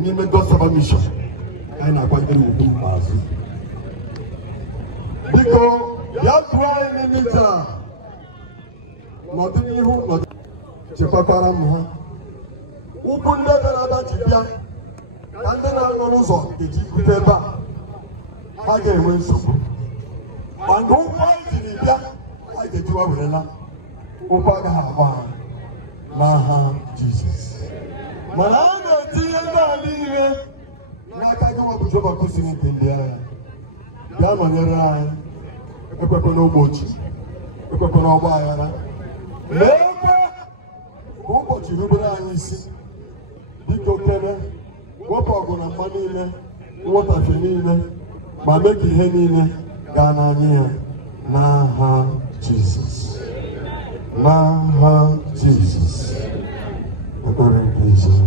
n'ime Gosaba Mission anyị na-akwanyere ugwu ikpeazụ. Biko bịa tụọ anyị n'ime ije a n'ọdịnihu chekwakwara m ha. Ụkwụ ndị gara aga ji bịa ka ndị na-anọ n'ụzọ ga-eji bute ebe a, ha ga-enwe nsogbu. Mana ụkwụ anyị jiri bịa anyị ga-ejiwa werela ụkwụ agaghị agba ha n'aha Jizọs. Mana a na-etinye ndị a niile n'aka gị bụ Jehova kụziri nke ndị agha. Bịa nọnyere anyị, ekwekwe n'ogbochi, ekwekwe n'ọgba aghara. Leekwe ka ụbọchị rubere anyị isi. Biko kere, wepụ ọgụ na mma niile, nghọtahie niile, ma mee ka ihe niile gaa n'anya ya n'aha Jizọs. N'aha Jizọs. Ekpere nke Izrel.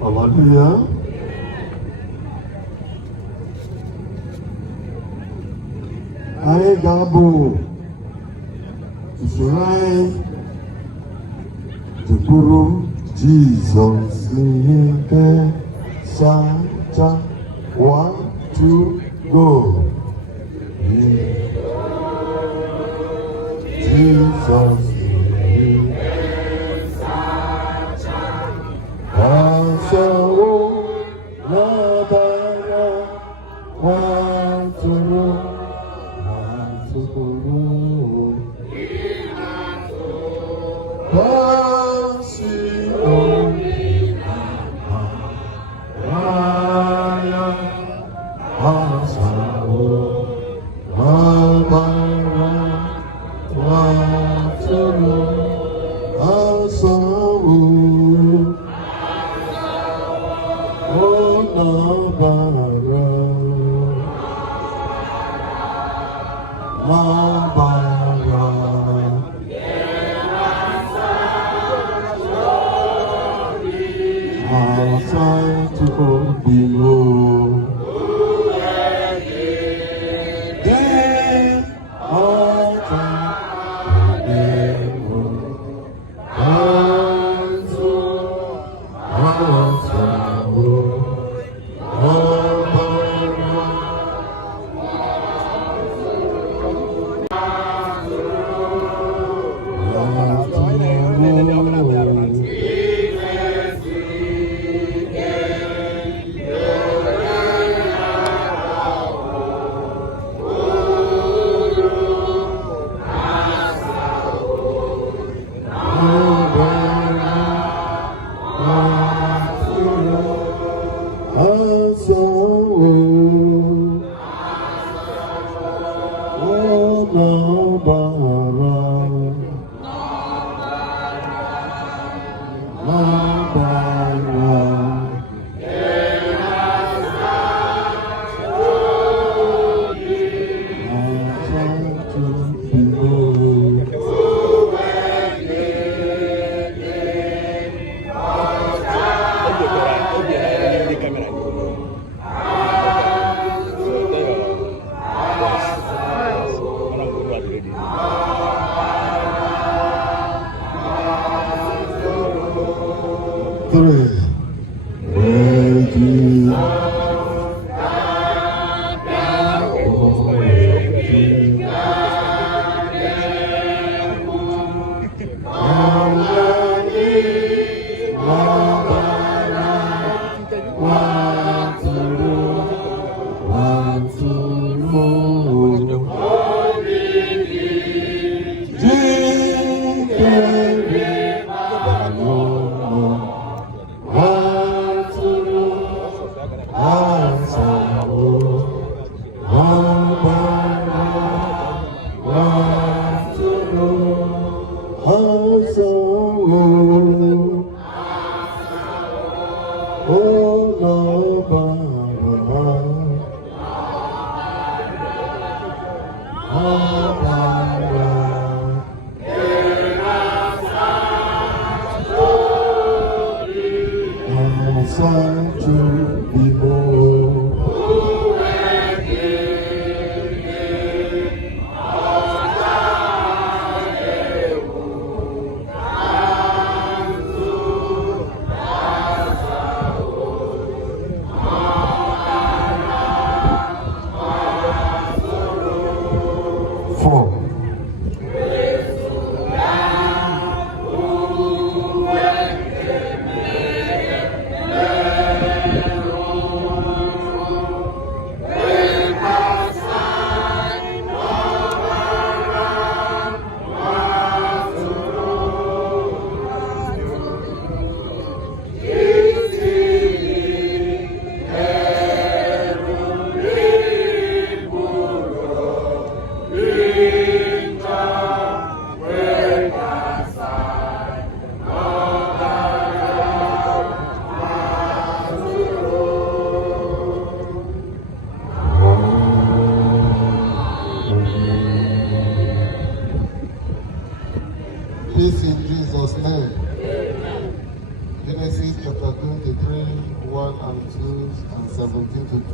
Hallelujah. Anyị ga-abụ usoro anyị jekwuru Jizọs n'ihe nke sacha 1, 2, go. Jesus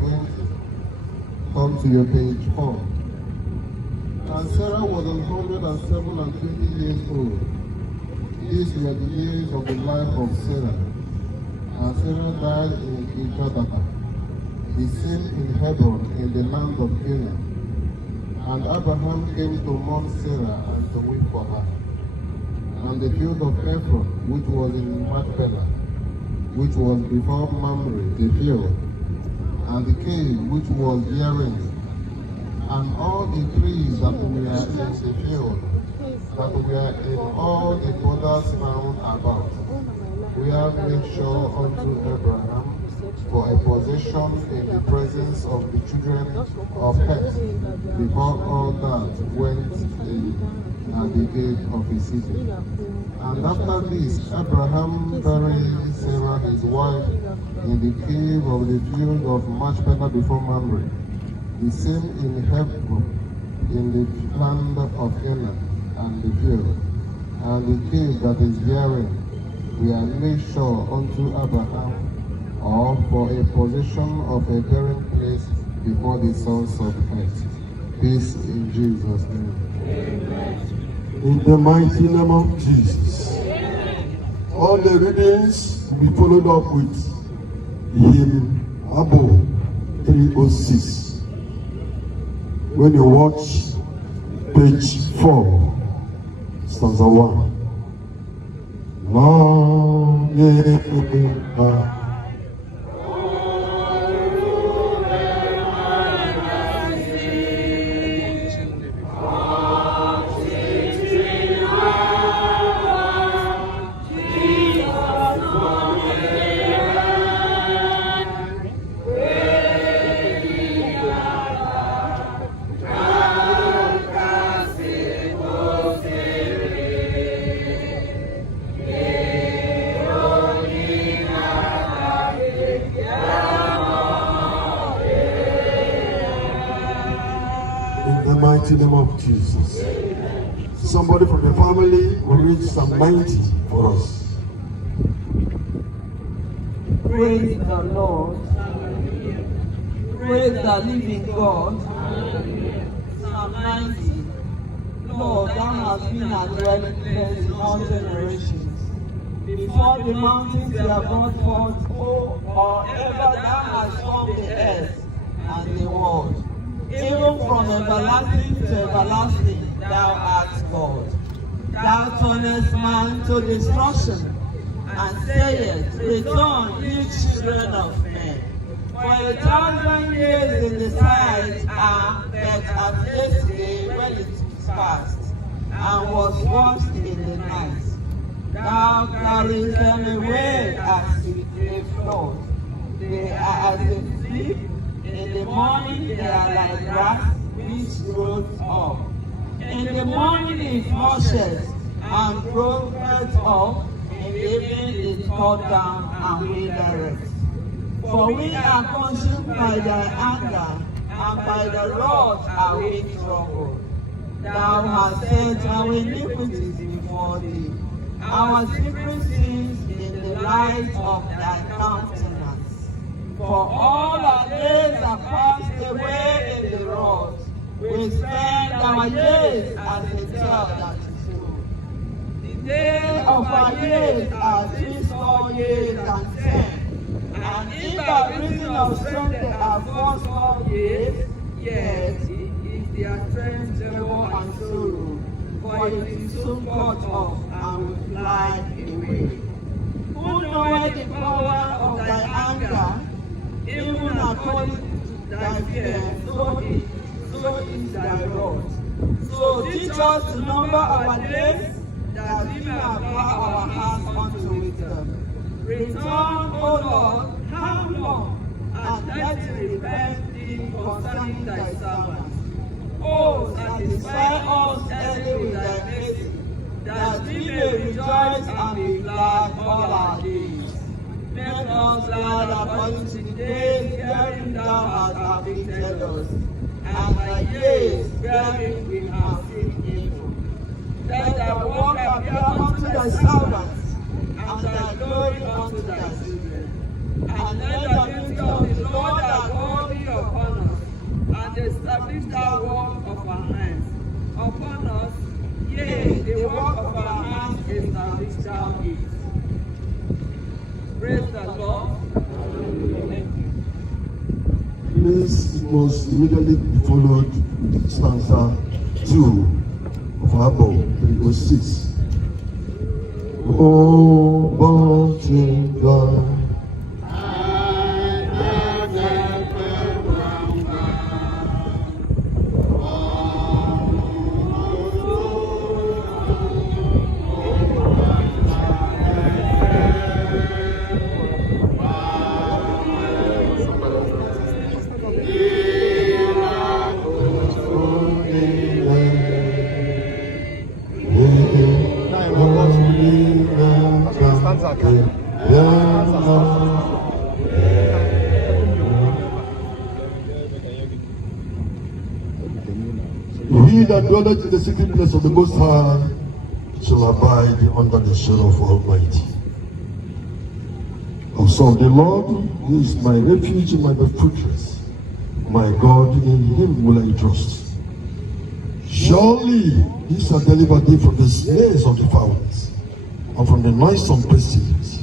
20. Come to your page 4. And Sarah was 107 and 20 years old. These were the years of the life of Sarah. And Sarah died in Ijadata, the same in Hebron in the land of Canaan. And Abraham came to mourn Sarah and to weep for her. And the field of Ephron, which was in Machpelah, which was before Mamre, the field, and the cave which was therein, and all the trees that were in the field, that were in all the borders round about, we have made sure unto Abraham for a possession in the presence of the children of Heth, before all that went in at the gate of his city. And after this, Abraham buried Sarah his wife in the cave of the field of Machpelah before Mamre, the same in Hebron, in the land of Canaan, and the field, and the cave that is therein, we are made sure unto Abraham, or for a possession of a burying place before the sons of earth. Peace in Jesus' name. Amen. In the mighty name of Jesus. All the readings will be followed up with hymn Abo 306. When you watch page 4, stanza 1. In the mighty name of Jesus. Somebody from the family will read Psalm 90 for us. Praise the Lord. Praise the living God. Psalm 90. Lord, thou hast been a dwelling place in all generations. Before the mountains were brought forth, or ever thou hast formed the earth and the world. Even from everlasting to everlasting, thou art God. Thou turnest man to destruction, and sayest, Return, ye children of men. For 1,000 years in the sight are but as yesterday when it is past, and was washed in the night. Thou carriest them away as with a flood. They are as a sleep. In the morning they are like grass which grows up. In the morning it flushes and grows up. In the evening it falls down and withereth. For we are consumed by thy anger, and by the rod are we troubled. Thou hast set our iniquities before thee, our secret sins in the light of thy countenance. For all our days are passed away in the road. We spend our days as a child that is old. The days of our years are 3 years and 10. And if by reason of strength they are 4 years, yet it is their strength, labor, and sorrow. For it is soon cut off and will fly away. Who knoweth the power of thy anger? Even according to thy fear, so is thy rod. So teach us to number our days, that we may apply our hearts unto wisdom. Return, O Lord, how long? And let me repent thee concerning thy servants. Oh, satisfy us early with thy mercy, that we may rejoice and be glad all our days. Make us glad according to the days wherein thou hast afflicted us, and thy days wherein we have seen evil. Let thy work appear unto thy servants, and thy glory unto thy children. And let the beauty of the Lord our God be this, it must immediately be followed stanza 2 of our bow 306. Oh, mountain God. He that dwelleth in the secret place of the Most High shall abide under the shadow of Almighty. Also the Lord, who is my refuge and my fortress, my God, in him will I trust. Surely he shall deliver thee from the snares of the fowls, and from the noisome pestilence.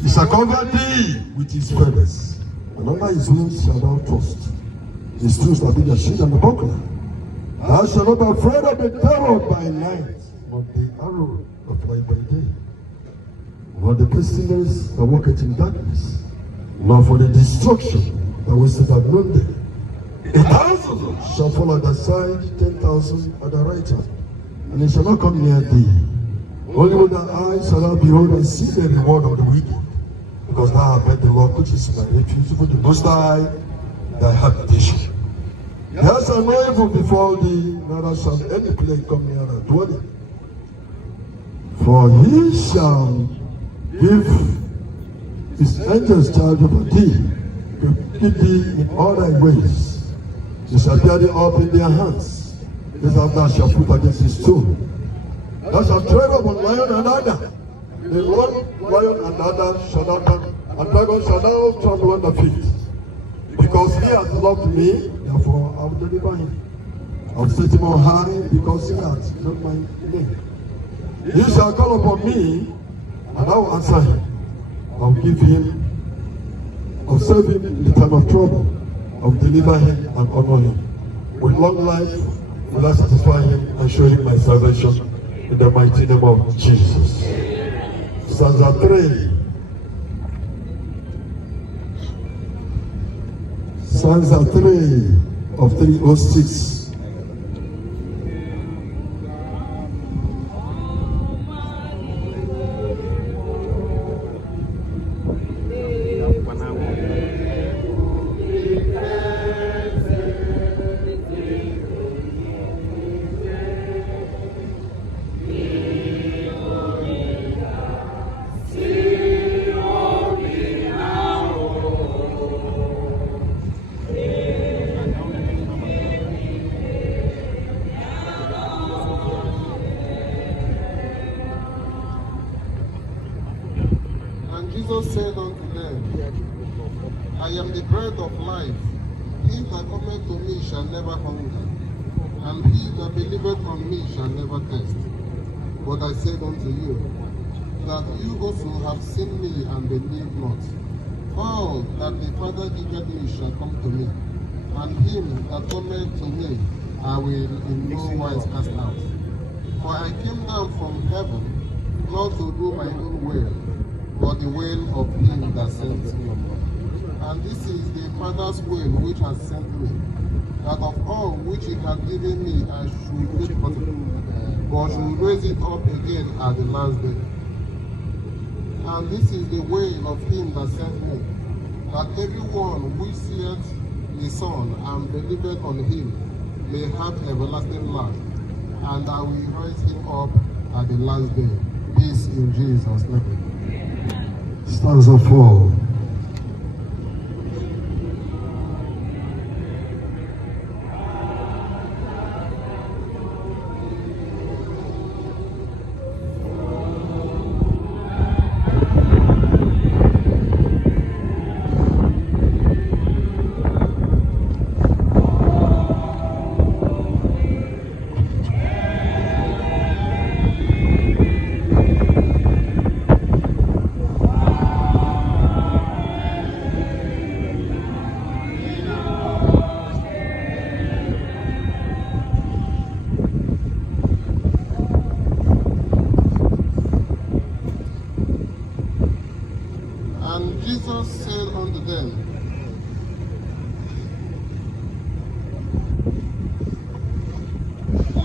He shall cover thee with his feathers, and under his wings shalt thou trust. His truth shall be the shield and the buckler. Thou shalt not be afraid of the terror by night, nor the arrow that fly by day, nor the pestilence that walketh in darkness, nor for the destruction that wasteth at noonday. 1,000 shall fall at thy side, 10,000 at thy right hand, and it shall not come near thee. Only with thy eyes shall thou behold and see the reward of the wicked, because thou hast made the Lord, which is my refuge, for the Most High, thy habitation. There shall no evil befall thee, neither shall any plague come near thy dwelling. For he shall give his angels charge over thee, to keep thee in all thy ways. They shall bear thee up in their hands, lest thou shalt put against his stone. Thou shalt tread upon lion and adder. The one lion and adder shall not come, and dragon shall thou trample under feet. Because he has loved me, therefore I will deliver him. I will set him on high, because he hath known my name. He shall call upon me, and I will answer him. I will give him, I will save him in the time of trouble. I will deliver him and honor him. With long life will I satisfy him and show him my salvation, in the mighty name of Jesus. Stanza 3. Stanza 3 of 306. Jesus said unto them, I am the bread of life. He that cometh to me shall never hunger, and he that believeth on me shall never thirst. But I said unto you, that you also have seen me and believe not. All that the Father giveth me shall come to me, and him that cometh to me I will in no wise cast out. For I came down from heaven, not to do my own will, but the will of him that sent me. And this is the Father's will which has sent me, that of all which he hath given me I should take nothing, but should raise it up again at the last day. And this is the way of him that sent me, that everyone which seeth the Son and believeth on him may have everlasting life, and I will raise him up at the last day. Peace in Jesus' name. Stanza 4.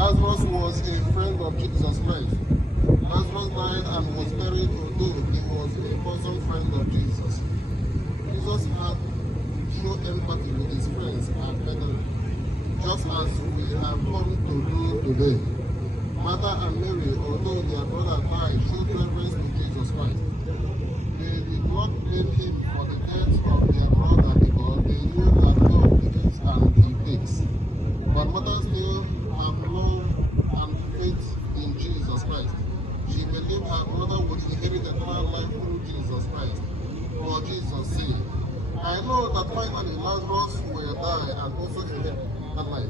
Lazarus was a friend of Jesus Christ. Lazarus died and was buried, although he was a bosom friend of Jesus. Jesus had shown empathy with his friends and brethren, just as we have come to do today. Martha and Mary, although their brother died, showed reverence to Jesus Christ. They did not blame him for the death of their brother because they knew that God gives and he takes. But Martha still had love and faith in Jesus Christ. She believed her brother would inherit eternal life through Jesus Christ. For Jesus said, I know that finally Lazarus will die and also inherit eternal life.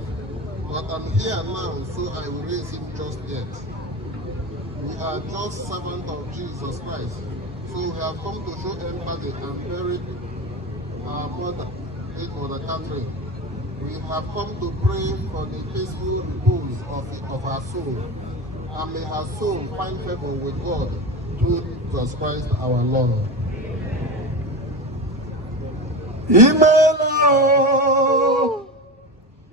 But I'm here now, so I will raise him just yet. We are just servants of Jesus Christ. So we have come to show empathy and bury our mother, great Mother Catherine. We have come to pray for the peaceful repose of her soul, and may her soul find favor with God through Jesus Christ our Lord. Imelo,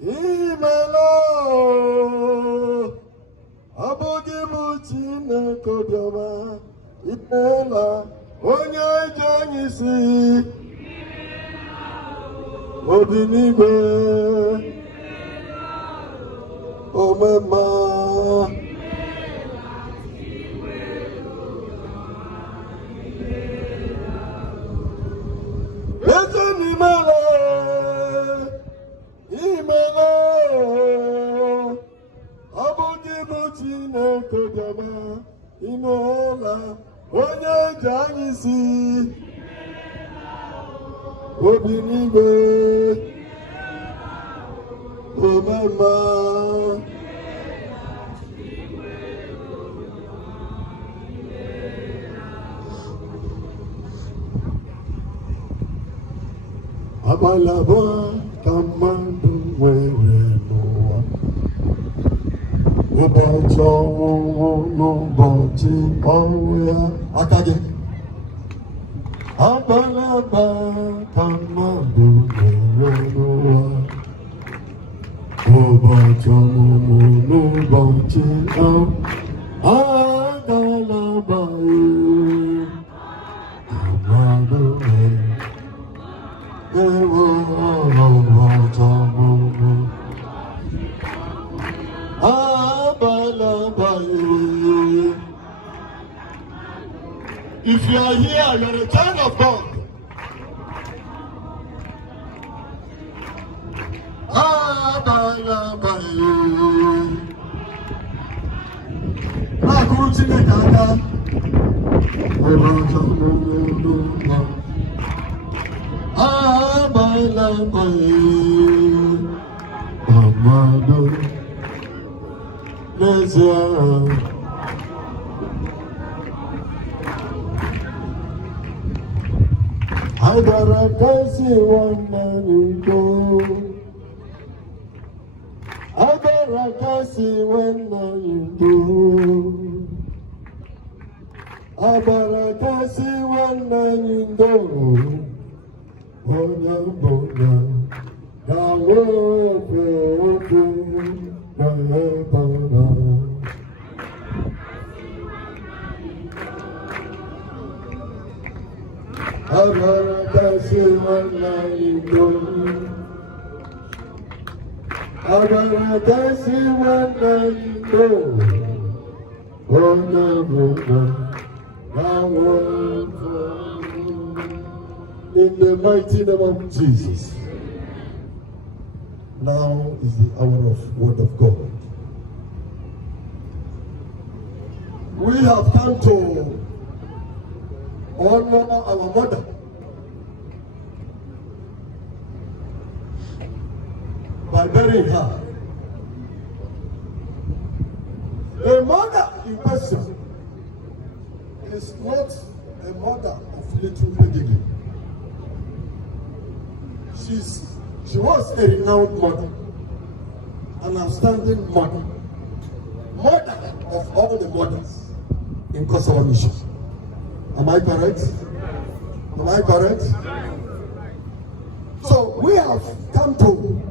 Imelo, Abogimu Chineke obiọma, Imela, onye ji anyị si, obi n'igwe, omema. Imela, onye ji anyị si, obi n'igwe, omema. Abalị abụọ ka mmadụ nwere n'ụwa. Ụbọchị ọnwụnwụ n'ụbọchị ọnwụ ya. Aka gị. Abalị abụọ ka mmadụ nwere n'ụwa. Ụbọchị ọnwụnwụ n'ụbọchị ọnwụ. Agala abalị mmadụ nwere. If you are here, you are a child of God. I better kasi one man go. I better kasi one man go. I better kasi one man go. Bona bona, gawo pe bona. Abarakasi wanaido, abarakasi wanaido, ona bona, in the mighty name of Jesus. Now is the hour of word of God. We have come to honor our mother. By burying her. A mother in question is not a mother of little pedigree. She was a renowned mother, an outstanding mother, mother of all the mothers in Kosovo Mission. Am I correct? Am I correct? So we have come to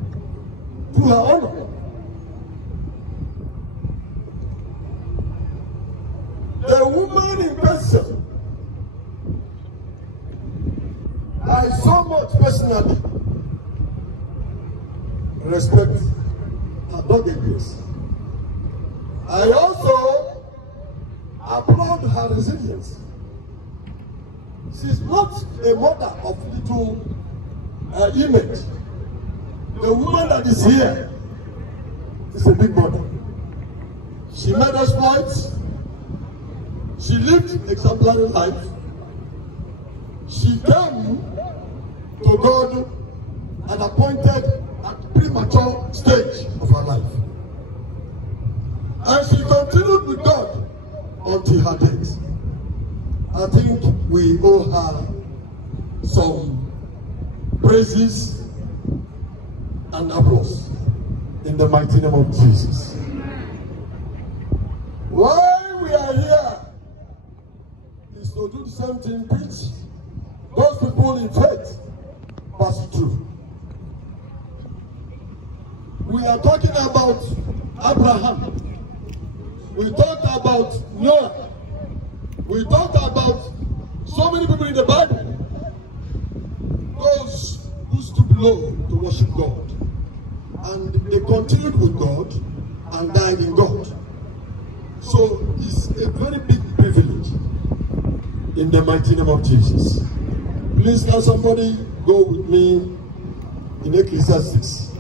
her honor. respect her doggedness. I also applaud her resilience. She's not a mother of little image. The woman that is here is a big mother. She made exploits. She lived exemplary life. She came to God and appointed at premature stage of her life. And she continued with God until her death. I think we owe her some praises and applause in the mighty name of Jesus. Why we are here is to do the same thing, preach. Those people in faith pass through. We are talking about Abraham. We talked about Noah. We talked about so many people in the Bible. Those who stood low to worship God. And they continued with God and died in God. So it's a very big privilege in the mighty name of Jesus. Please, can somebody go with me in Ecclesiastes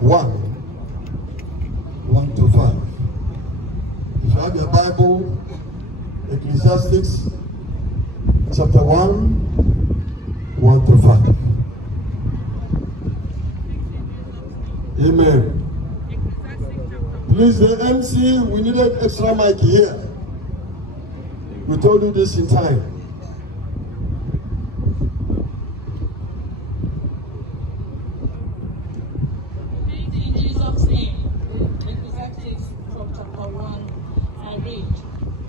1 to 5. If you have your Bible, Ecclesiastes chapter 1 to 5. Amen. Please, the MC, we needed extra mic here. We told you this in time. In Jesus' name, Ecclesiastes from chapter 1, I read,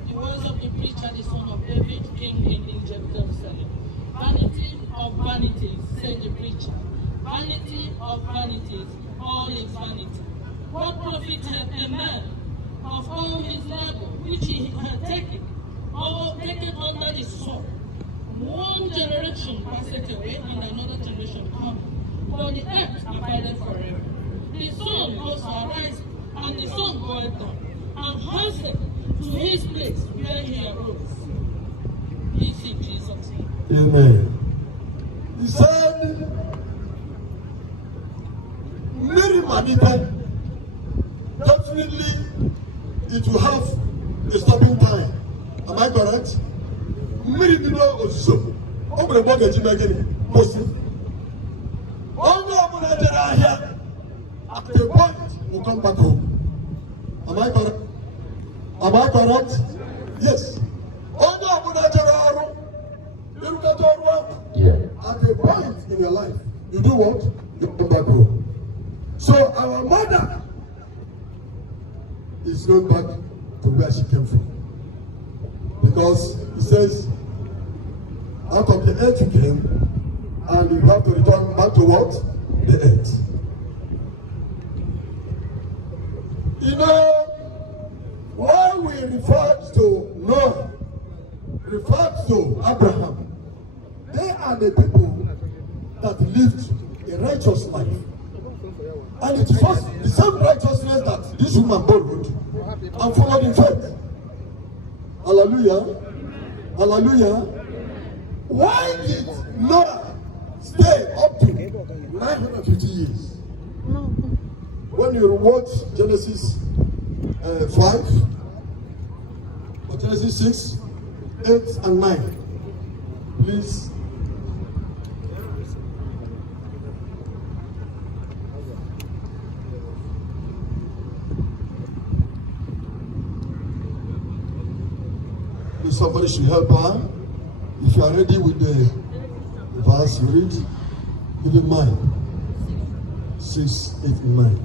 the words of the preacher, the son of David, king in Jerusalem. Vanity of vanities, said the preacher. Vanity of vanities, all is vanity. What profiteth a man of all his labor which he had taken, or taken under the sun? One generation passeth away, and another generation cometh. For the earth abideth forever. The sun goes arise, and the sun goeth down, and hasteth to his place where he arose. This in Jesus' name. Amen. He said, Nnamani, definitely it will have a stopping time. Am I correct? At the point will come back home. Am I correct? Am I correct? Yes. Yeah. At a point in your life, you do what? You come back home. So our mother is going back to where she came from. Because it says, out of the earth you came, and you have to return back to what? The earth. You know, why we refer to Noah, refer to Abraham, they are the people that lived a righteous life. And it was the same righteousness that this woman borrowed and followed in faith. Hallelujah. Hallelujah. Why did Noah stay up to 950 years? When you watch Genesis 5, or Genesis 6, 8, and 9, please. Somebody should help her. If you are ready with the verse, read. Give it mine. 6, 8, and 9.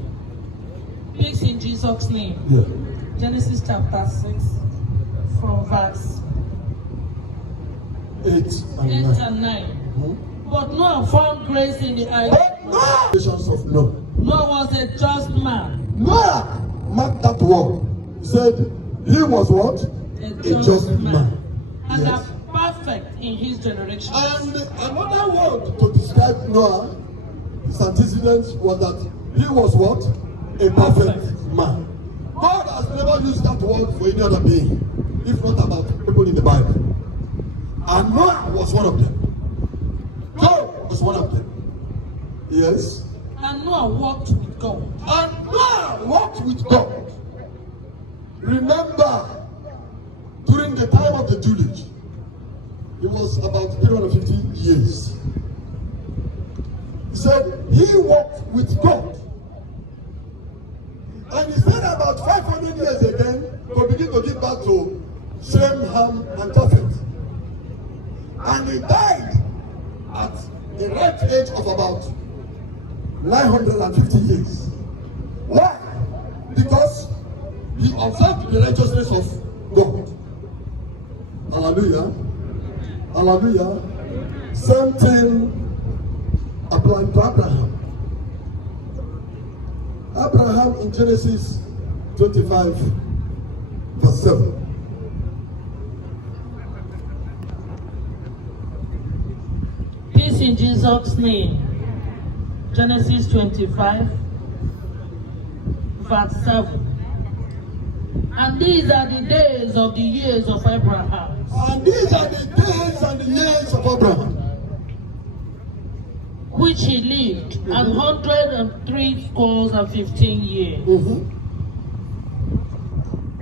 Please, in Jesus' name. Yeah. Genesis chapter 6, from verse 8 and 9. But Noah found grace in the eyes Of Noah. Noah was a just man. Noah marked that word. He said he was what? A just man. And Yes. perfect in his generation. And another word to describe Noah, he his antecedents was that he was what? A perfect man. God has never used that word for any other being, if not about people in the Bible. And Noah was one of them. Job was one of them. Yes. And Noah walked with God. And Noah walked with God. Remember, during the time of the deluge, it was about 350 years. He said he walked with God. And he said about 500 years again to begin to give back to Shem, Ham, and Japheth. And he died at the ripe age of about 950 years. Why? Because he observed the righteousness of God. Hallelujah. Hallelujah. Same thing applied to Abraham. Abraham in Genesis 25, verse 7. Peace in Jesus' name. Genesis 25, verse 7. And these are the days of the years of Abraham. And these are the days and the years of Abraham, which he lived, 103 scores and 15 years.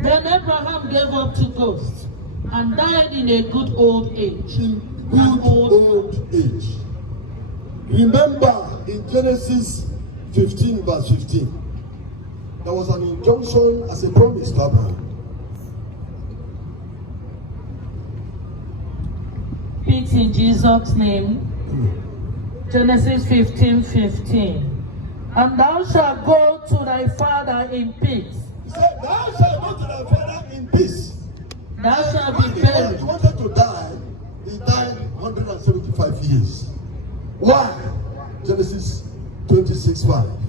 Then Abraham gave up to ghosts and died in a good old age. Good old age. Remember in Genesis 15, verse 15, there was an injunction as a promise to Abraham. Peace in Jesus' name. Genesis 15:15. And thou shalt go to thy father in peace. He said, thou shalt go to thy father in peace. Thou shalt be buried. He wanted to die. He died 175 years. Why? Genesis 26:5.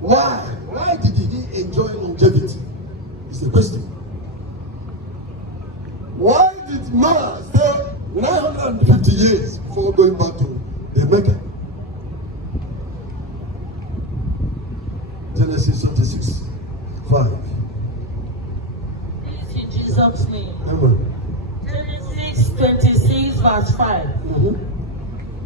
Why? Why did he enjoy longevity? It's the question. Why did Noah stay 950 years before going back to the Mecca? Genesis 26:5. Peace in Jesus' name. Amen. Genesis 26, verse 5.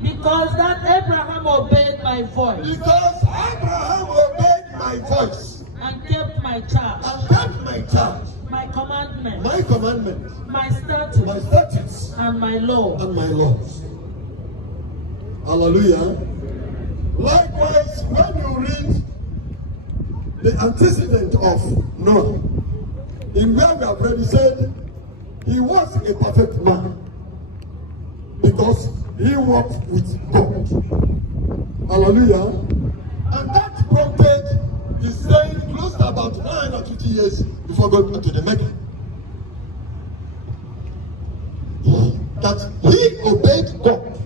Because that Abraham obeyed my voice. Because Abraham obeyed my voice. And kept my charge. And kept my charge. My commandment. My commandment. My statutes. My statutes. And my law. And my laws. Hallelujah. Likewise, when you read the antecedent of Noah, in where we have already said, he was a perfect man because he walked with God. Hallelujah. And that prompted his staying close to about 950 years before going to the Mecca. That he obeyed God.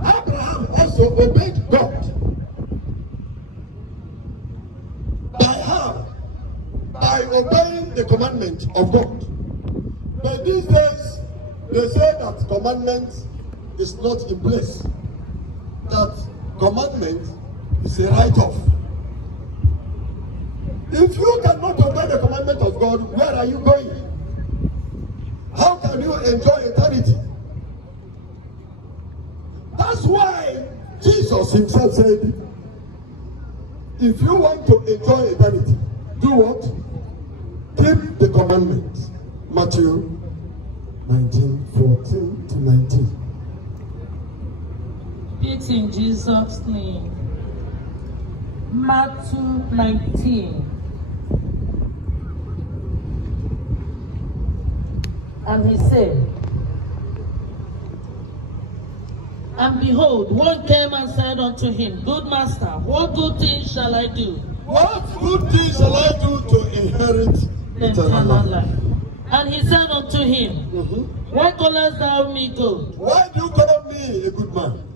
Abraham also obeyed God. By how? By obeying the commandment of God. But these days, they say that commandment is not in place. That commandment is a write-off. If you cannot obey the commandment of God, where are you going? How can you enjoy eternity? That's why Jesus himself said, if you want to enjoy eternity, do what? Keep the commandments. Matthew 19:14 to 19. It's in Jesus' name. Matthew 19. And he said, and behold, one came and said unto him, Good master, what good thing shall I do? What good thing shall I do to inherit eternal life? And he said unto him, Why callest thou me good? Why do you call me a good man?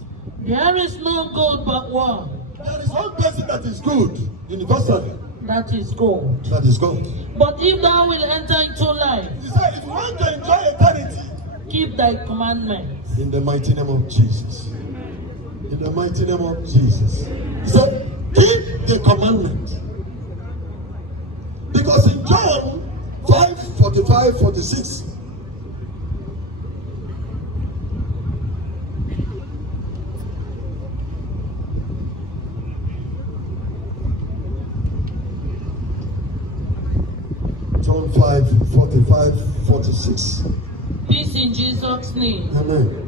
There is no good but one. There is one person that is good, universally. That is God. That is God. But if thou wilt enter into life, He said, if you want to enjoy eternity, keep thy commandments. in the mighty name of Jesus. In the mighty name of Jesus. He said, keep the commandment. Because in John 5:45-46, John 5:45-46. Peace in Jesus' name. Amen.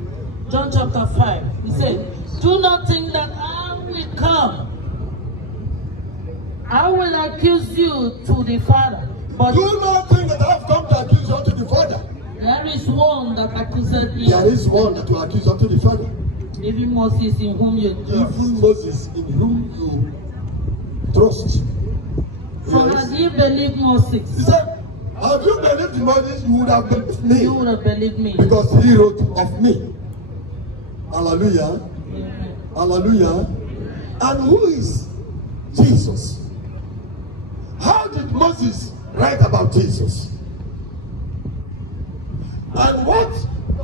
John chapter 5. He said, do not think that I will come. I will accuse you to the Father. But Do not think that I have come to accuse unto the Father. there is one that accuseth you. There is one that will accuse unto the Father. Even Moses in whom you trust. Even Moses in whom you trust. For Yes. had you believed Moses, He said, have you believed in Moses, you would have believed me. you would have believed me. Because he wrote of me. Hallelujah. Amen. Hallelujah. And who is Jesus? How did Moses write about Jesus? And what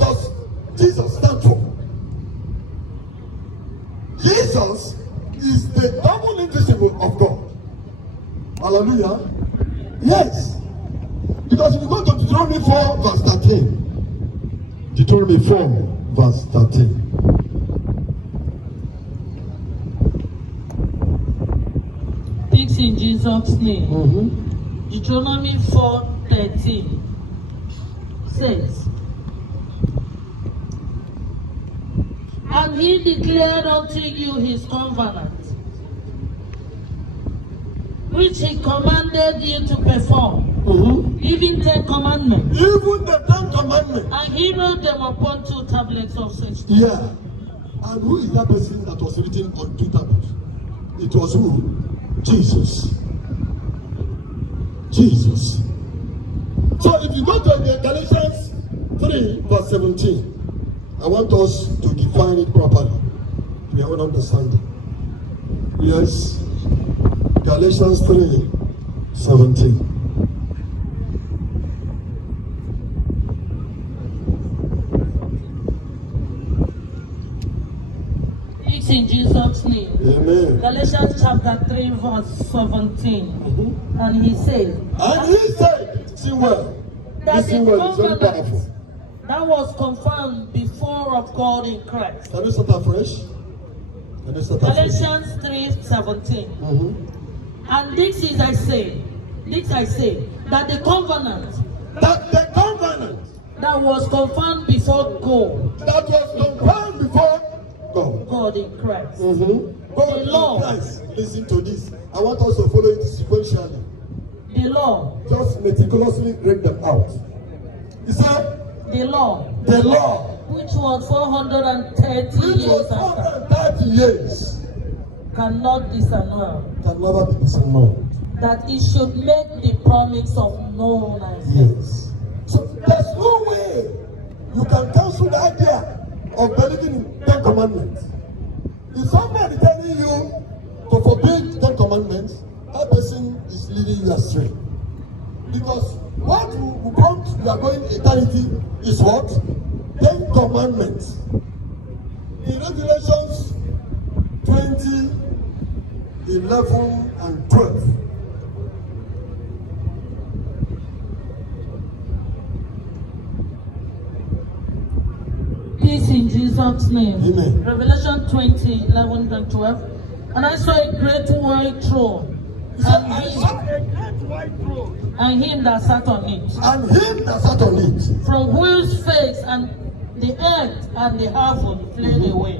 does Jesus stand for? Jesus is the double invisible of God. Hallelujah. Yes. Because if you go to Deuteronomy 4:13. Deuteronomy 4:13. Peace in Jesus' name. Deuteronomy 4:13 says, and he declared unto you his covenant, which he commanded you to perform, even 10 commandments, Even the 10 commandments. and he wrote them upon 2 tablets of stone. Yeah. And who is that person that was written on 2 tablets? It was who? Jesus. Jesus. So if you go to Galatians 3:17, I want us to define it properly. We have an understanding. Yes. Galatians 3:17. Peace in Jesus' name. Amen. Galatians chapter 3 verse 17. And he said, And he said, listen well. that Listen the well, it's very covenant powerful. that was confirmed before of God in Christ. Can you start afresh? Can you start afresh? Galatians 3:17. And this I say, that the covenant That the covenant that was confirmed before God, that was confirmed before God. God in Christ. God The law. in Christ. Listen to this. I want us to follow it sequentially. The law, Just meticulously break them out. He said, the law, the law, which was 430 which years was after, 430 years, cannot disannul can never be disannulled. that it should make the promise of no and Yes. So there's no way you can cancel the idea of believing in 10 commandments. If somebody telling you to forbid 10 commandments, that person is leading you astray. Because what you are going eternity is what? 10 commandments. In Revelations 20, 11, and 12. peace in Jesus' name. Amen. Revelation 20, 11 and 12. And I saw a great white throne, He said, I saw a great white throne, and him that sat on it, and him that sat on it. from whose face and the earth and the heaven fled away.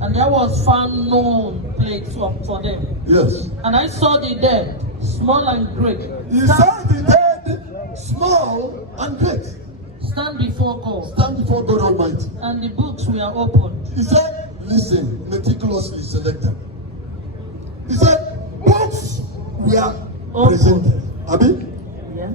And there was found no place for them. Yes. And I saw the dead, small and great, He saw the dead, small and great, stand before God, stand before God Almighty. and the books were opened. He said, listen, meticulously selected. He said, books were presented. Abi? Yeah.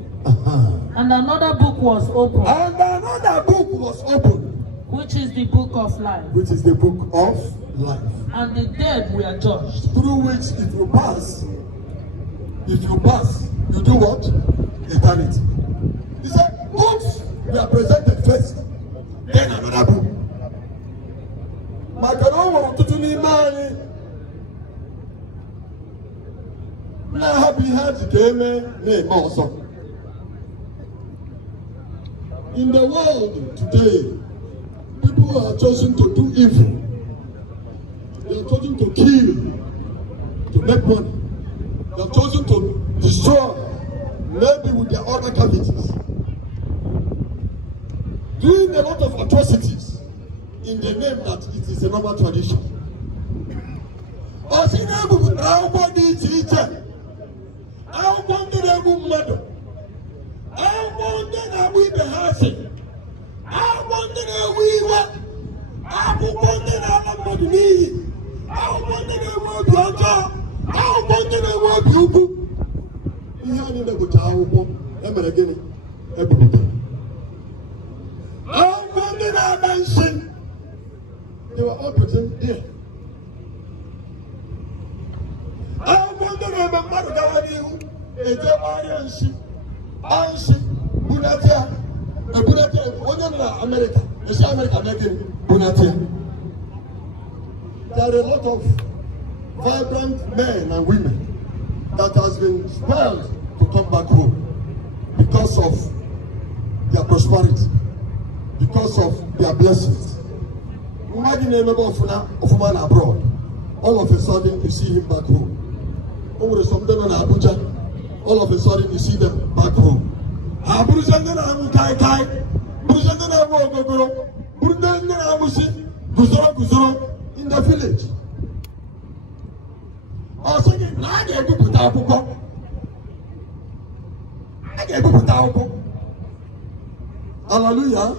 And another book was opened, And another book was opened, which is the book of life. which is the book of life. And the dead were judged Through which if you pass, you do what? Eternity. He said, books were presented first, then another book. maka na ọ nwere ọtụtụ n'ime anyị na-ahapụ ihe ha ji ka eme na-eme ọzọ. In the world today, people are choosing to do evil. They are choosing to kill, to make money. They are choosing to destroy, maybe with their other cavities. Doing a lot of atrocities in the name that it is a normal tradition. They were all present there. I wonder if my mother got you. It's a Ansi, Bunatia, a Bunatia, America, it's America making Bunatia. There are a lot of vibrant men and women that has been spelled to come back home because of their prosperity, because of their blessings. Imagine a member of a man abroad. All of a sudden, you see him back home. Over something in Abuja, all of a sudden, you see them back home. Abuja, in the village. I was thinking, I get to put out. I get to put out. Hallelujah.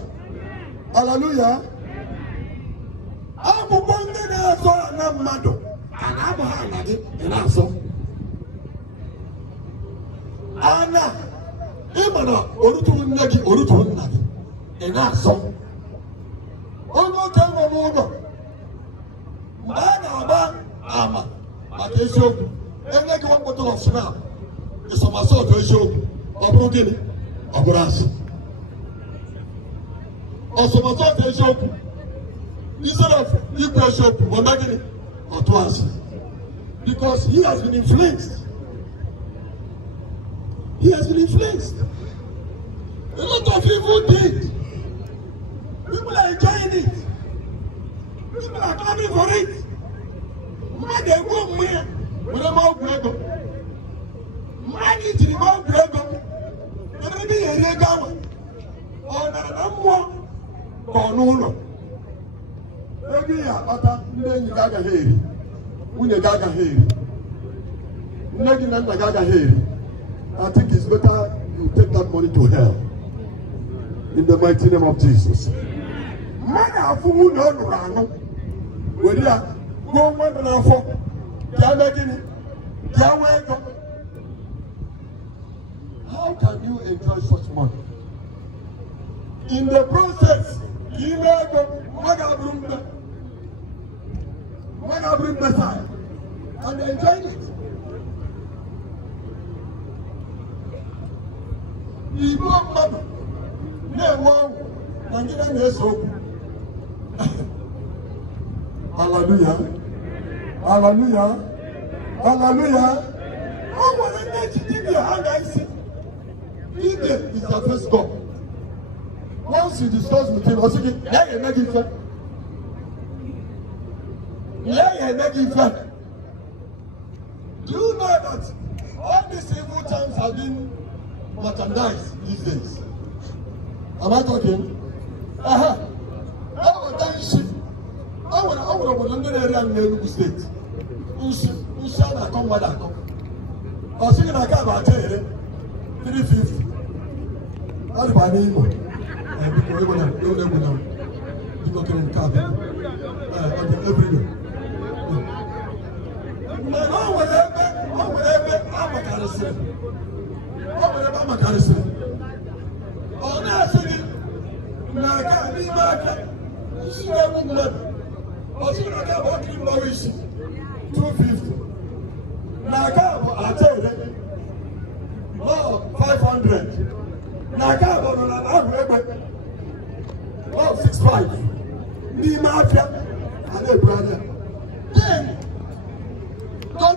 Hallelujah. I'm one day I saw Nnamani, and I'm a and I saw Anna, Imana, Orutu Nagi, and I saw. Oh, no, tell me more. Mana, Ama, Matesho, and like one bottle of smell. It's a massage to show, or broken, or brass. Also, massage to show. Instead of equal shop, or twice, because he has been influenced. He has been influenced. A lot of people did. People are enjoying it. People are coming for it. Man, they won't win with a mouth grego. Man, it's the mouth grego. Maybe a regal or no. Maybe a then you gaga here. When you gaga here, Nagin and Gaga here. I think it's better you take that money to hell. In the mighty name of Jesus. Man, I fool no rano. When you are go one and a four, how can you enjoy such money? In the process, you may go Magabrum Messiah and enjoying it. You go, Mama. No, Nigerian is hope. Hallelujah. Hallelujah. Hallelujah. Oh, what a nice thing you have, guys. Eden is the first God. Once you discuss with him, I say, yeah, you make it fair. Yeah, you make it fair. Do you know that all these evil times have been merchandised these days? Am I talking? I want to ship. I want to London area in Enugu State. Ushana come what I come. I was thinking I got about 350. How do I need more? People don't know. People can come everywhere. I'm a carrier. I'm a carrier. Oh, now I can't be back. You see that woman? I see I can't walk in Maurice. 250. Now I tell you, oh, 500. Now I can't go on an 65. Ni mafia.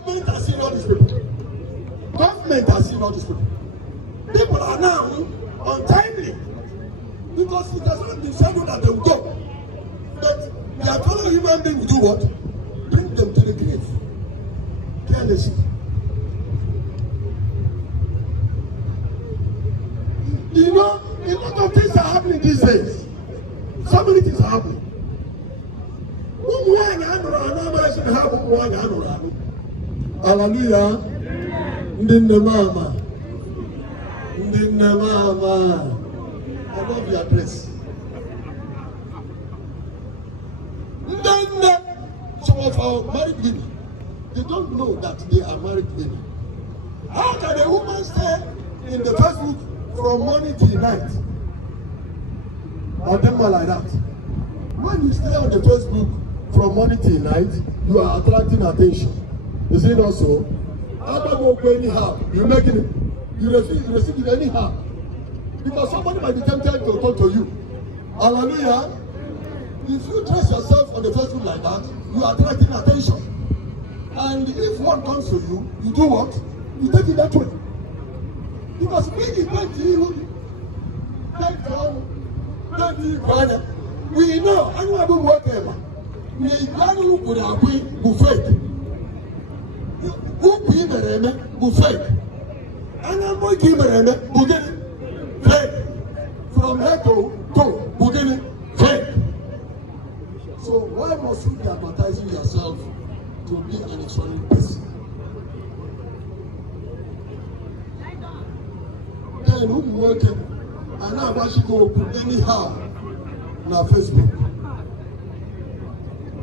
Government has seen all these people. Government has seen all these people. People are now untimely because it has not been settled that they will go. But their fellow human being will do what? Bring them to the grave. Carelessly. You know, a lot of things are happening these days. So many things are happening. Hallelujah. Nnamani. I love your dress. Some of our married women, they don't know that they are married women. How can a woman stay in the Facebook from morning till night? Or them like that. When you stay on the Facebook from morning till night, you are attracting attention. Is it not so? After go anyhow, you making it, you receive it anyhow. Because somebody might be tempted to talk to you. Hallelujah. If you dress yourself on the Facebook like that, you are attracting attention. And if one comes to you, you do what? You take it that way. Because when you go to you, we know, I know about whatever. We look with our way, buffet. Who be the buffet? And I'm going to give it fake. From head to toe, fake. So why must you be advertising yourself to be an extraordinary person? Then who working? And now I should go anyhow on Facebook.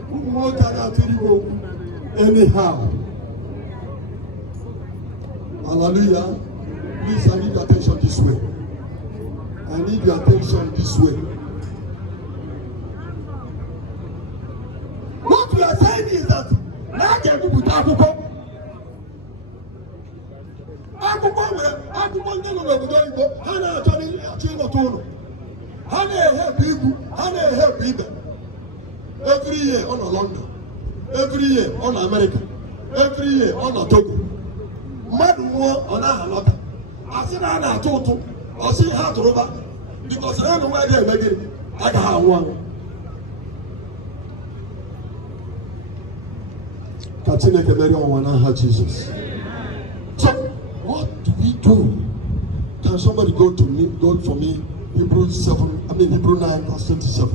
Who working at anyhow? Hallelujah. Please, I need your attention this way. I need your attention this way. What we are saying is that now can people talk about every year on London, every year on America, every year on Togo. Mad war on Ahalota. I said, I told you, I see how to rubber because I don't know where they're making. I have one. Katineke Mary on one Jesus. So, what do we do? Can somebody go to me, go for me? Hebrew 9, verse 27.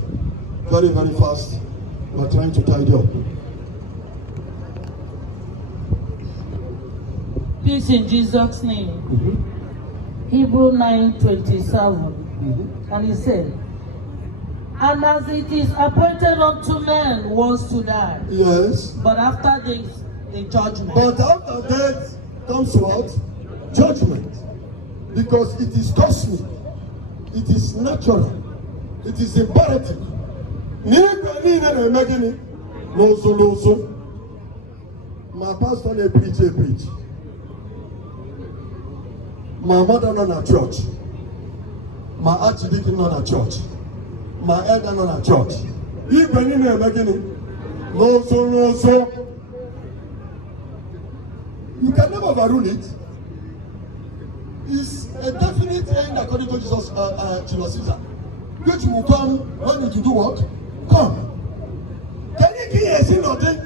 Very, very fast. We're trying to tidy up. Peace in Jesus' name. Hebrew 9:27. And he said, and as it is appointed unto men once to die. Yes. But after this, the judgment. But after death comes what? Judgment. Because it is cosmic. It is natural. It is imperative. My pastor they preach. My mother not a church. My archdeacon not a church. My elder not a church. You can in there beginning. No so. You can never overrule it. It's a definite end according to Jesus, Caesar. Which will come when you do what? Come. Can you see nothing?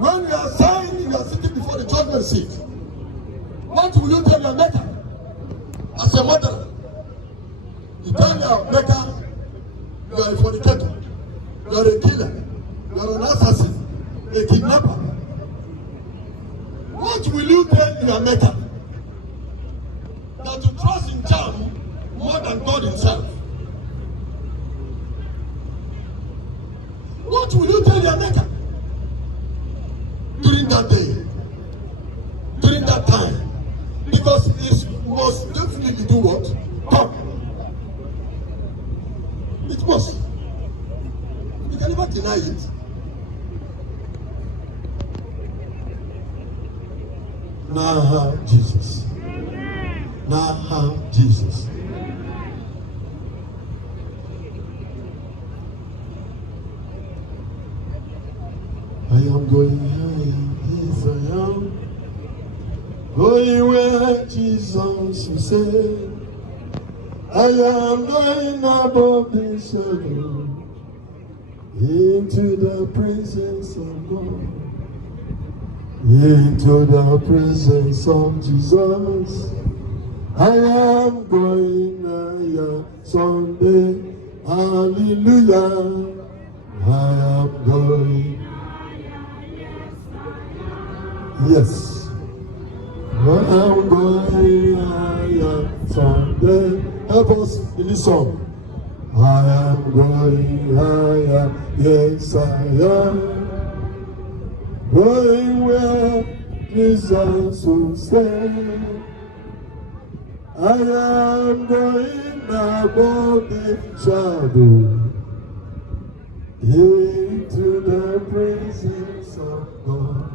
When you are signed, you are sitting before the judgment seat. What will you tell your maker? As a mother, you tell your maker, you are a fornicator, you are a killer, you are an assassin, a kidnapper. What will you tell your maker? That you trust in charm more than God himself. What will you tell your maker? During that day, during that time, because it must definitely do what? Come. It must. You can never deny it. Nah, Jesus. Nah, Jesus. I am going higher, yes I am. Going where Jesus will say, I am going above the shadow, into the presence of God, into the presence of Jesus. I am going higher someday, hallelujah. I am going higher, yes. I am going higher someday. Help us in this song. I am going higher, yes I am. Going where Jesus will stay. I am going above the shadow, into the presence of God,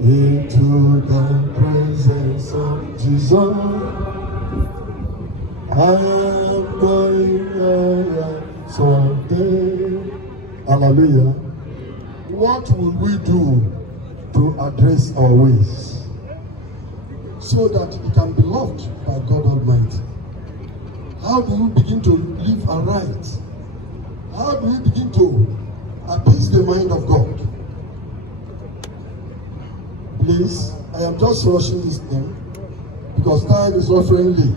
into the presence of Jesus. I am going higher someday. Hallelujah. What will we do to address our ways so that we can be loved by God Almighty? How do we begin to live aright? How do we begin to appease the mind of God? Please, I am just rushing this thing because time is not friendly.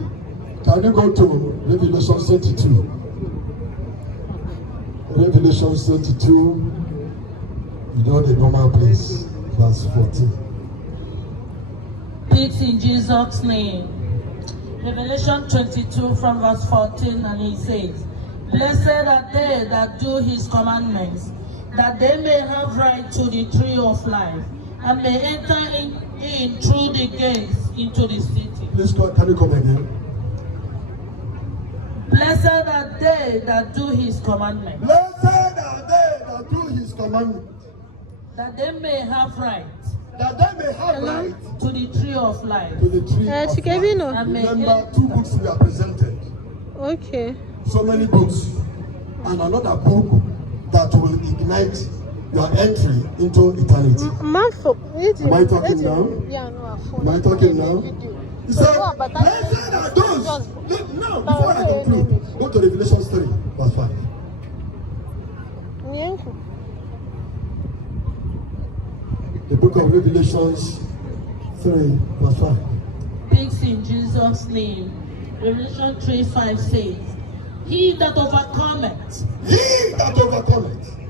Can you go to Revelation 32? Revelation 32, you know the normal place, verse 14. Peace in Jesus' name. Revelation 22 from verse 14, and it says, Blessed are they that do his commandments, that they may have right to the tree of life, and may enter in through the gates into the city. Please, can you come again? Blessed are they that do his commandments. Blessed are they that do his commandments, That they may have right. That they may have right to the tree of life. To the tree of life. Remember, 2 books we are presented. Okay. So many books, and another book that will ignite your entry into eternity. Am I talking now? Yeah, no, Am I talking now? He said, blessed are those. Now, before I conclude, go to Revelation 3, verse 5. The book of Revelations 3, verse 5. Peace in Jesus' name. Revelation 3:5 says, He that overcometh,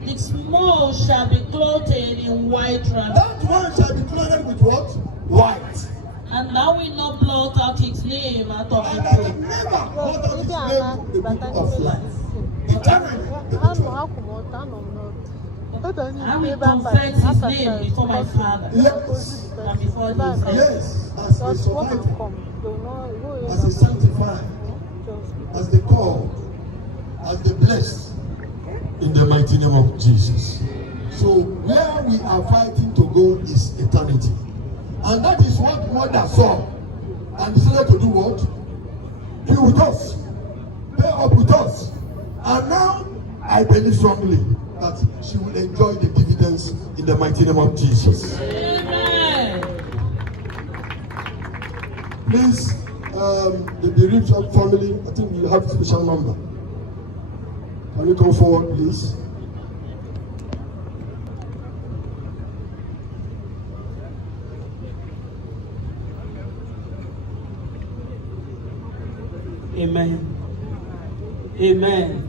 the small shall be clothed in white raiment. That one shall be clothed with what? White. And thou wilt not blot out his name out of the book. And never blot out his name from the book of life. I will confess his name before my Father. Yes. And before his head. Yes. As a survivor, as a sanctified, as the called, as the blessed, in the mighty name of Jesus. So where we are fighting to go is eternity. And that is what mother saw and decided to do what? Be with us. Pay up with us. And now I believe strongly that she will enjoy the dividends in the mighty name of Jesus. Amen. Please, the bereaved family, I think you have a special number. Can you come forward, please? Amen. Amen.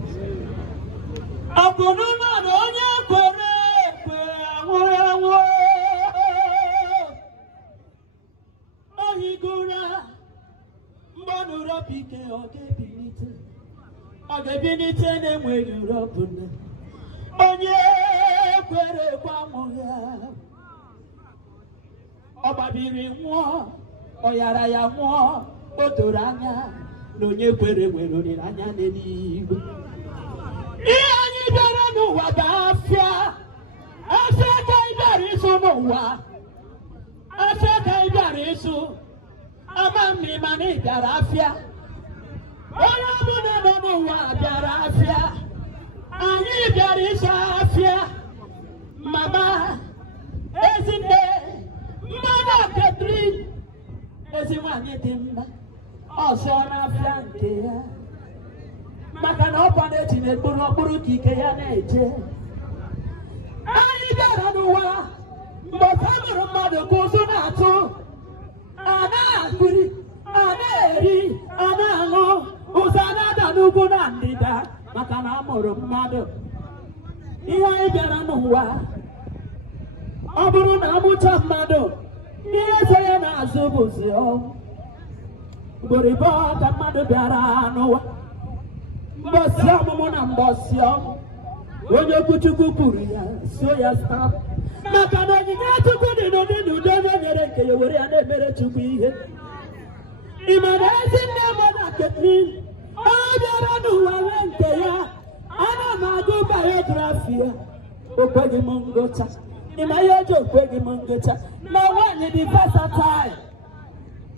N'onye kwere nwere olileanya n'eluigwe. Ihe anyị bịara n'ụwa bụ afịa. Afịa ka anyị bịara ịzụ n'ụwa. Afịa ka anyị bịara ịzụ. Ama m ịma na ị bịara afịa. Onye ọbụla nọ n'ụwa bịara afịa. Anyị bịara ịzụ afịa. dị mma ọsọ n'afịa nke ya maka na ọkwa na-etinye mkpụrụ ọkpụrụ ka ike ya na-eje anyị bịara n'ụwa mgbe ọka mụrụ mmadụ ka ụzụ na-atụ a na-akụri a na-eri a na-aṅụ ụzọ na-ada n'ugwu na ndịda maka na a mụrụ mmadụ ihe anyị bịara n'ụwa ọ bụrụ na amụcha mmadụ ihe so ya n'azụ bụzi ọnwụ mgbọrịbọ ka mmadụ bịara n'ụwa mbọsị ọmụmụ na mbọsị ọnwụ onye okwuchukwu kwuru ya so ya stap maka na onyinye Chukwu dị n'ụdị n'ụdị onye nyere nke ya were ya na-emere Chukwu ihe ịma na ezi nne m na Ketrin ọ bịara n'ụwa nwee nke ya ana m agụ biografi ya okweghị m ngụcha ịma ihe ọjọọ okweghị m ngụcha na nwaanyị dị versatile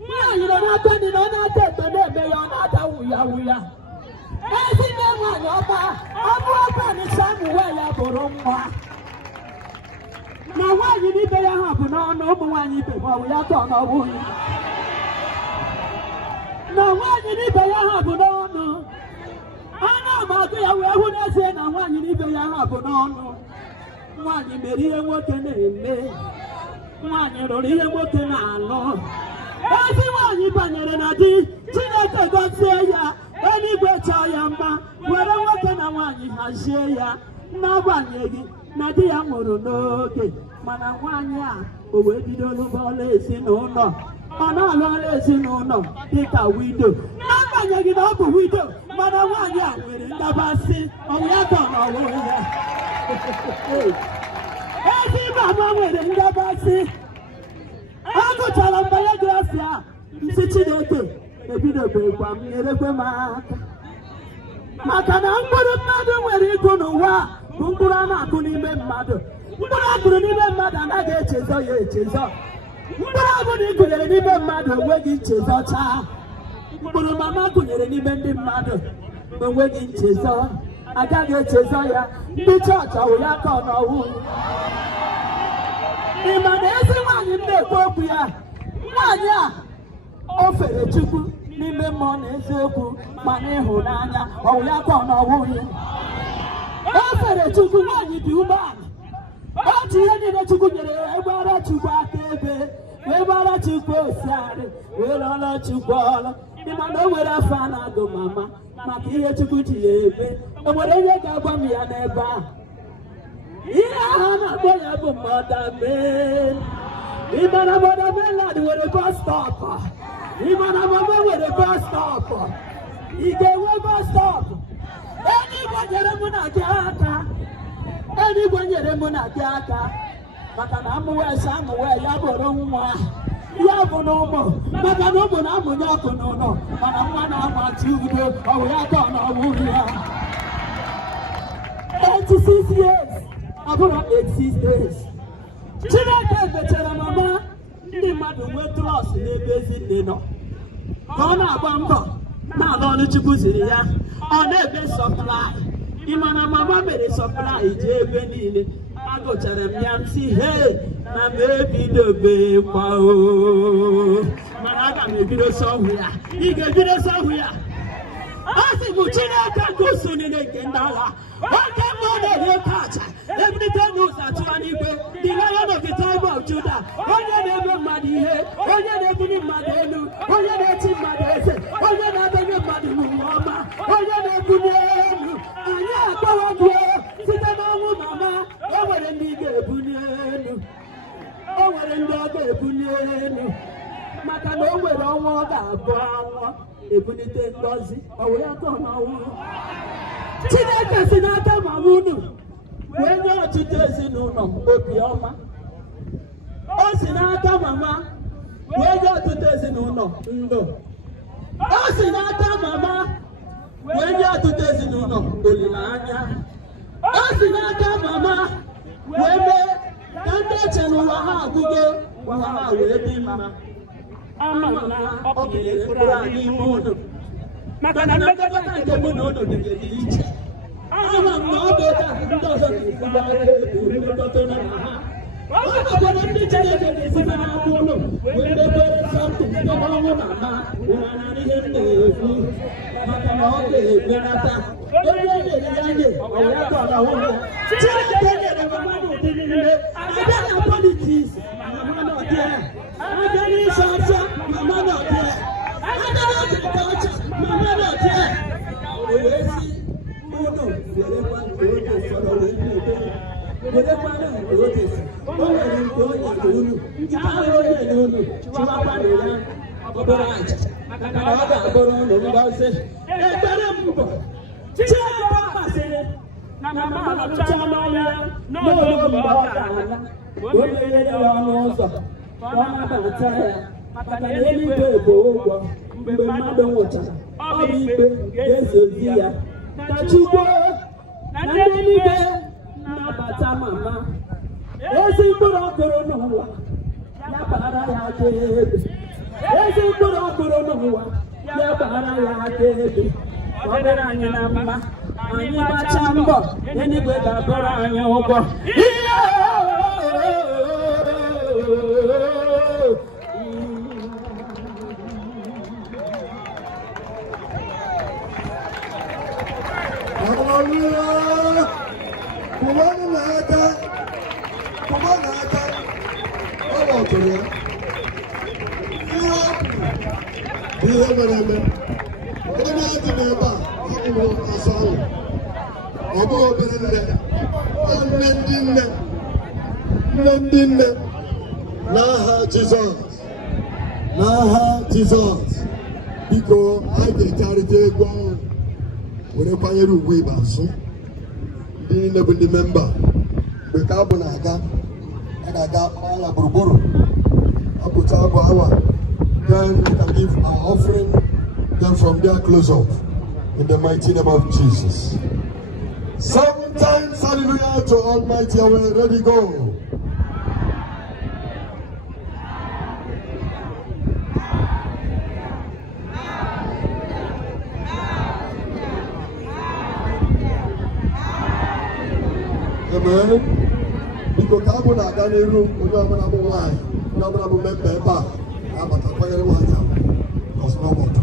nwaanyị nọ n'aka ndị na ọ na-ata eto na-eme ya ọ na-ata wuya wuya ezi nne nwaanyị ọma ọbụ ọba nịcha mụwe ya bụrụ nwa na nwaanyị n'ibe ya ha bụ n'ọnụ ụmụ nwaanyị ibe ma ọ bụ ya ka ọ n'ọbụ ya na nwaanyị n'ibe ya ha bụ n'ọnụ ana m agụ ya wee hụ n'ezie na nwaanyị n'ibe ya ha bụ n'ọnụ nwaanyị mere ihe nwoke na-eme nwaanyị rụrụ ihe nwoke na-alụ ezi nwaanyị banyere na di Chineke gọzie ya eluigwe chọọ ya mma were nwoke na nwaanyị hazie ya n'agbanyeghị na di ya nwụrụ n'oge mana nwaanyị a o wee bido lụbọọla ezinụlọ ọ na-alụọla ezinụlọ dịka wido n'agbanyeghị na ọ bụ wido mana nwaanyị a nwere ngabasị ọnwụ ya ka n'ọwụ ya ezi mama nwere ngabasị agụchara biografi a isi Chineke ebidobekwa m nyerekwe m aka maka na mkpụrụ mmadụ nwere ịkụ n'ụwa bụ mkpụrụ a na-akụ n'ime mmadụ mkpụrụ akụrụ n'ime mmadụ anaghị echezọ ya echezọ mkpụrụ ọbụla ị gụnyere n'ime mmadụ onweghị nchezọcha mkpụrụ mama gụnyere n'ime ndị mmadụ onweghị nchezọ agaghị echezọ ya ndị chọọchị ọwụ ya ka ọ n'ọwụ ịma na ezi nwaanyị m na-ekwu okwu ya nwaanyị a o fere Chukwu n'ime mmụọ na eziokwu ma n'ịhụnanya ọwụ ya ka ọ n'ọwụ ya o fere Chukwu nwaanyị dị umeala otu ihe niile Chukwu nyere ya egbara Chukwu aka ebe wee gbara Chukwu osiarị wee lọrọ Chukwu ọlụ ịma na o nwere afọ a na-agụ mama maka ihe Chukwu ji ya ebe o nwere ihe ga-agwa m ya n'ebe ahụ ihe ahụ a na-akpọ ya bụ Mọdamel ịma na Mọdamelland nwere bọs stọpụ ịma na mama nwere bọs stọpụ ị ga-enwe bọs stọpụ eluigwe nyere mụ na gị aka eluigwe nyere mụ na gị aka maka na amụwa ese amụwa ya bụrụ nwa ya bụ n'ụmụ maka na ụmụ na-amụnye ọkụ n'ụlọ mana nwa na-amachi udo ọwụ ya ka ọ n'ọwụ ya 86 years ọ bụrụ 86 days Chineke mechara mama ndị mmadụ nwee trọst n'ebe ezi nne nọ ka ọ na-agba mbọ na-alụ ọrụ Chukwu ziri ya ọ na-ebe sọplai ịma na mama mere sọplai ji ebe niile agụchara m ya nsị he na m ebidobekwa o mana aga m ebido sọhụ ya ị ga-ebido sọhụ ya ọ sị bụ Chineke nke usu niile nke ndị agha oke mmụọ na-eri oke aja ebilite n'ụzọ atụwa n'igwe dị Lion of the tribe of Judah onye na-eme mmadụ ihe onye na-ebuli mmadụ elu onye na-eti mmadụ eze onye na-adọnye mmadụ n'ụwa ọma onye na-ebuli elu anyị akpọwa gị site n'ọnwụ mama o nwere ndị ga-ebuli elu o nwere ndị ọ ga-ebuli elu maka na o nwere ọnwa ọ ga-abụ anwụ ebulite ngọzi ọwụ ya ka ọ n'ọnwụ Chineke si n'aka mama unu wee nye ọtụtụ ezinụlọ obiọma o si n'aka mama wee nye ọtụtụ ezinụlọ ndụ o si n'aka mama wee nye ọtụtụ ezinụlọ olileanya o si n'aka mama wee mee ka ndị eche n'ụwa ha agụgo ụwa ha wee dị mma ama m na ọ ga-enye mkpụrụ anyị ime unu maka na mmekọta nke mụ na unu dị iche ama m na ọ bụ otu ndị ọzọ ga-ekwugharị mmekọta na ha Jesus. Because I get charity go. When you find your way back, so didn't even remember. The carbonaga, and I got all Buruburu. I put out our. Then we can give our offering. Then from there, close off. In the mighty name of Jesus. 7 times hallelujah to Almighty. Are we ready? Go. Amen. Because carbon are done in room, we don't have wine, we don't have member back. I'm at a fire one. Because no one to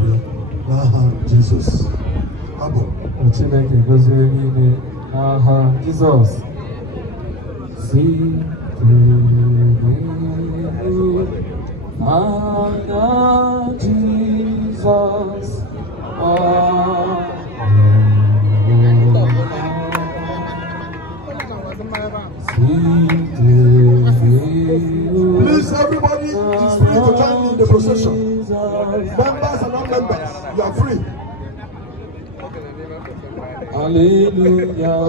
Jesus. Abo. Chineke gozie niile n'aha Jizọs. Si anya Jizọs. Please, everybody is free to join in the procession. Members and non-members, you are free. Hallelujah.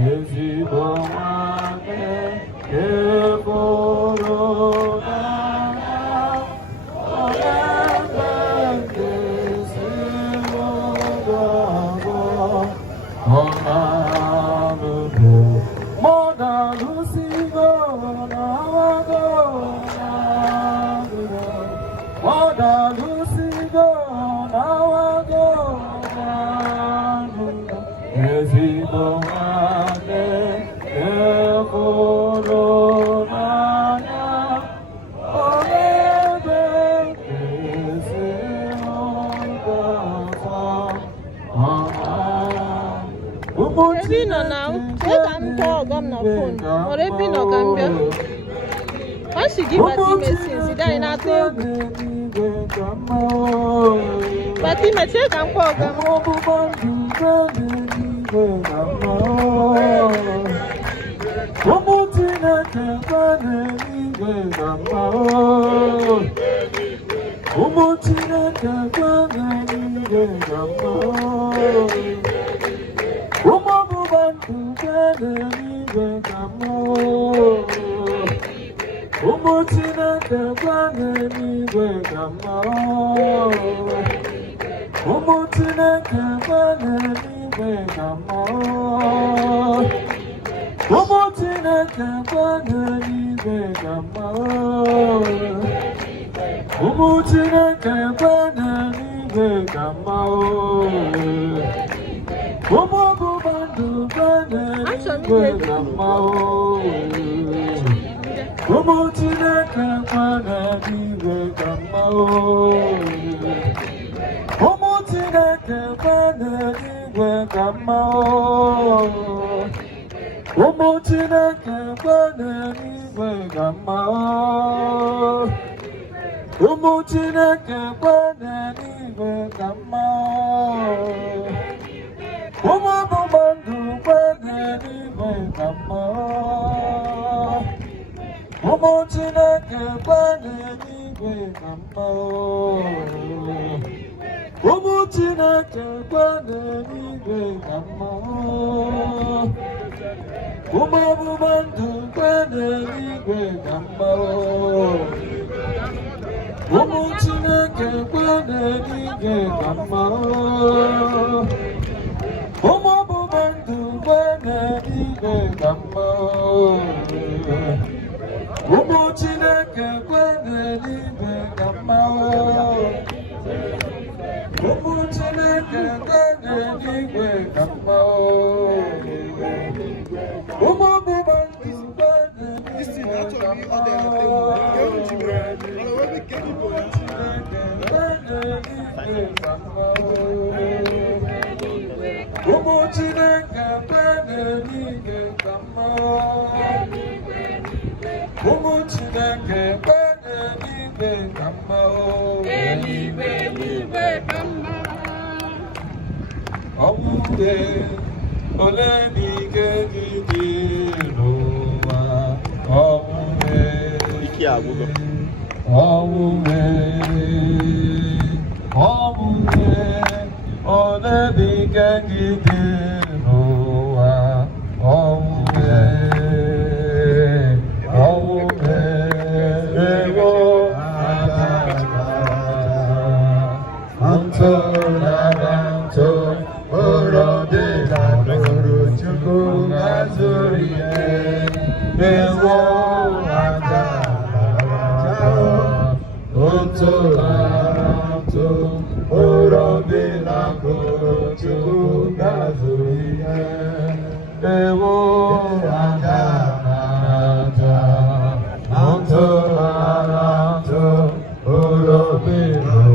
ezigbo nwanne efọrọ Gum no phone. Or a pin or gambia. Once you give us medicine, see that in our table. But he may take and call them.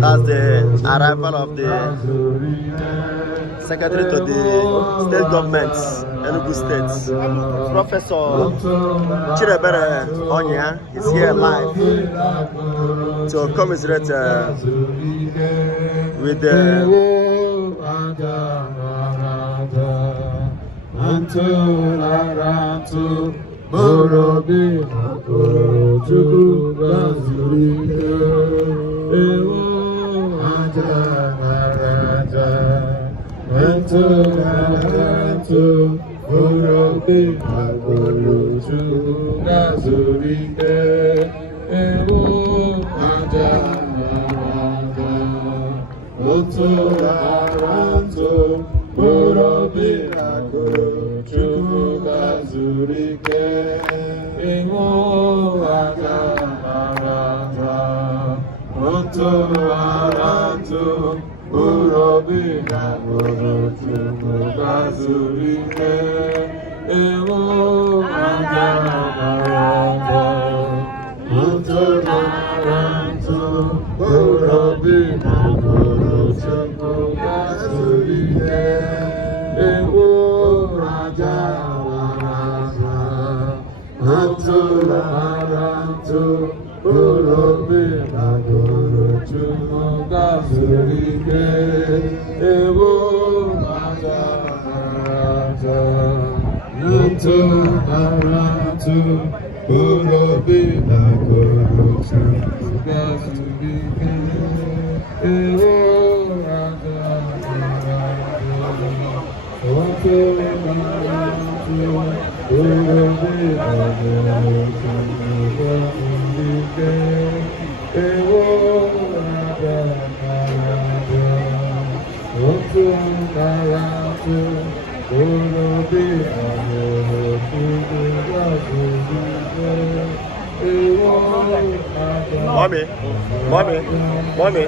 That's the arrival of the Secretary to the State Government, Enugu State. Professor Chirebere Onya is here live to commiserate with the Marantu, Urobi Nagoro Chumogazurike, Ewo Marantu, Marantu, Urobi Nagoro Chumogazurike, Ewo Mommy.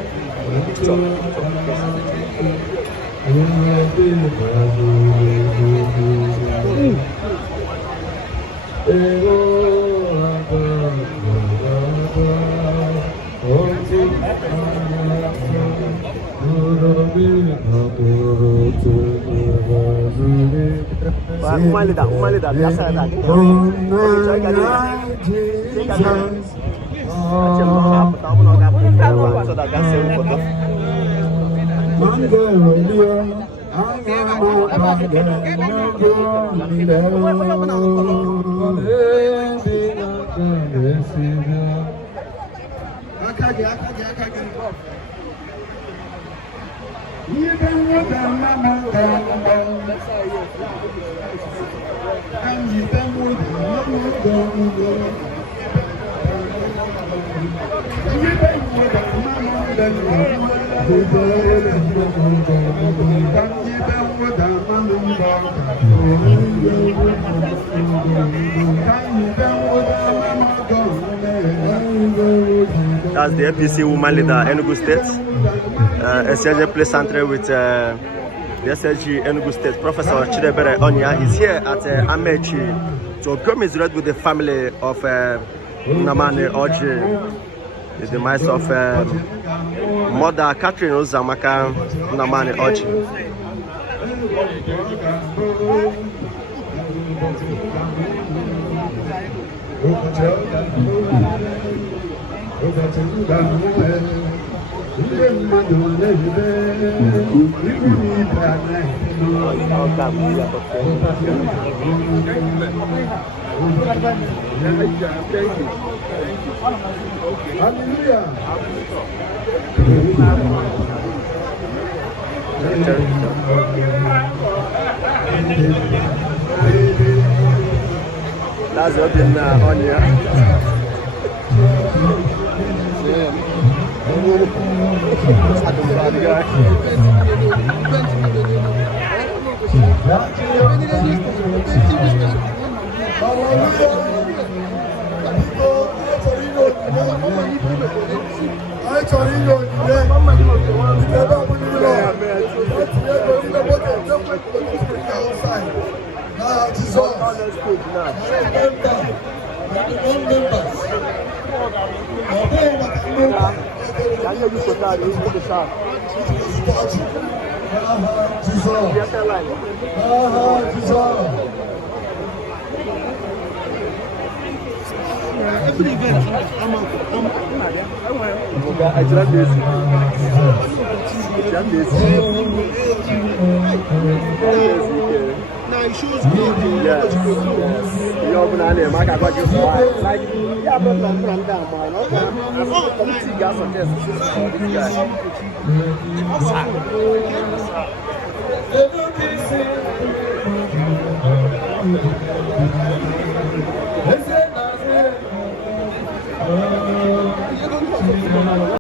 Umalida, biasa tadi. That's the APC woman leader, Enugu State. SLG play centre with the SLG Enugu State. Professor Chidebere Onya is here at Amechi to commiserate with the family of Nnamani Orji, the demise of Mother Catherine Ozamaka Nnamani Orji. That's what in Onya.